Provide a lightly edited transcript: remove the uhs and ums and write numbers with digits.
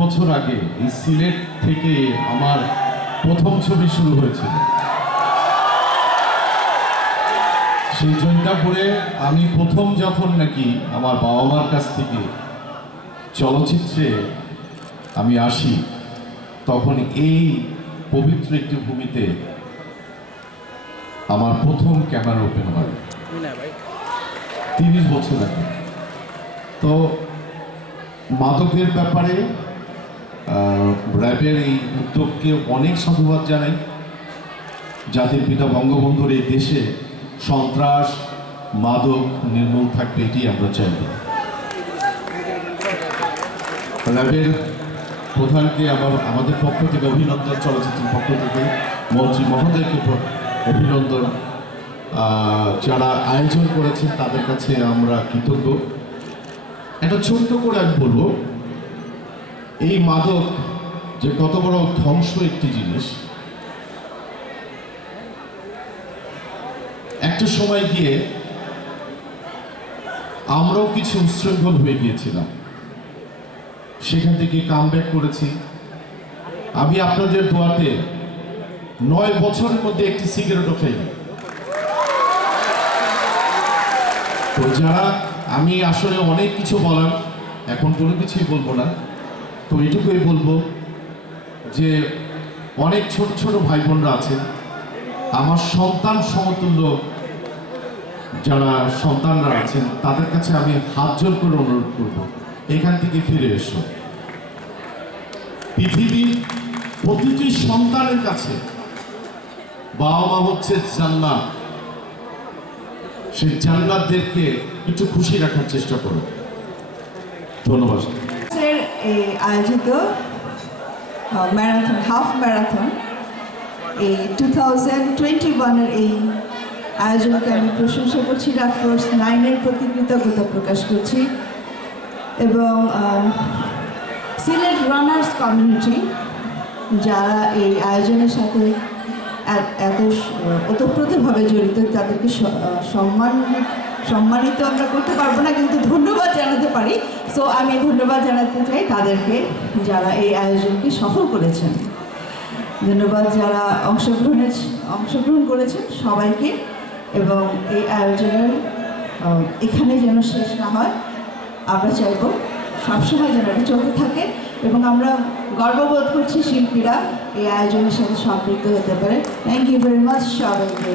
বছর আগে এই সিলেট থেকে আমার প্রথম ছবি শুরু হয়েছিল। সেই জৈন্তাপুরে আমি প্রথম যখন নাকি আমার বাবা মার কাছ থেকে চলচ্চিত্রে আমি আসি, তখন এই পবিত্র একটি ভূমিতে আমার প্রথম ক্যামেরা ওপেন হয় 30 বছর আগে। তো মাদকের ব্যাপারে র্যাবের এই উদ্যোগকে অনেক সাধুবাদ জানাই। জাতির পিতা বঙ্গবন্ধুর এই দেশে সন্ত্রাস মাদক নির্মূল থাকবে, এটি আমরা চাইব। র্যাবের প্রধানকে আমাদের পক্ষ থেকে অভিনন্দন, চলচ্চিত্রের পক্ষ থেকে মন্ত্রী মহোদয়কে অভিনন্দন। যারা আয়োজন করেছেন তাদের কাছে আমরা কৃতজ্ঞ। একটা ছোট্ট করে আমি বলবো, এই মাদক যে কত বড় ধ্বংস একটি জিনিস, একটা সময় গিয়ে আমরাও কিছু উচ্ছৃঙ্খল হয়ে গিয়েছিলাম, সেখান থেকে কামব্যাক করেছি। আমি আপনাদের দোয়াতে 9 বছরের মধ্যে একটি সিগারেটও খাইনি। তো যারা, আমি আসলে অনেক কিছু বলার, এখন কোনো কিছুই বলবো না। তো এটুকুই বলবো যে অনেক ছোট ছোট ভাই বোনরা আছেন, আমার সন্তান সমতুল্য যারা সন্তানরা আছেন, তাদের কাছে আমি হাত জোর করে অনুরোধ করব, এখান থেকে ফিরে এসো। পৃথিবীর প্রতিটি সন্তানের কাছে বাবা মা হচ্ছে জান্নাত। সেই জান্নাতদেরকে একটু খুশি রাখার চেষ্টা করো। ধন্যবাদ। আয়োজিত ম্যারাথন, হাফ ম্যারাথন, এই 2021-এর এই আয়োজনকে আমি প্রশংসা করছি, রাফোর্স 9-এর প্রতি কৃতজ্ঞতা প্রকাশ করছি এবং সিলেট রানার্স কমিউনিটি যারা এই আয়োজনের সাথে এত ওতপ্রোতভাবে জড়িত, তাদেরকে সম্মানিত আমরা করতে পারবো না, কিন্তু ধন্যবাদ জানাতে পারি। সো আমি ধন্যবাদ জানাতে চাই তাদেরকে যারা এই আয়োজনকে সফল করেছেন। ধন্যবাদ যারা অংশগ্রহণ করেছেন সবাইকে, এবং এই আয়োজনের এখানে যেন শেষ না হয়, আমরা চাইব সবসময় যেন এটা চলতে থাকে, এবং আমরা গর্ববোধ করছি শিল্পীরা এই আয়োজনের সাথে সম্পৃক্ত হতে পারে। থ্যাংক ইউ ভেরি মাচ সবাইকে।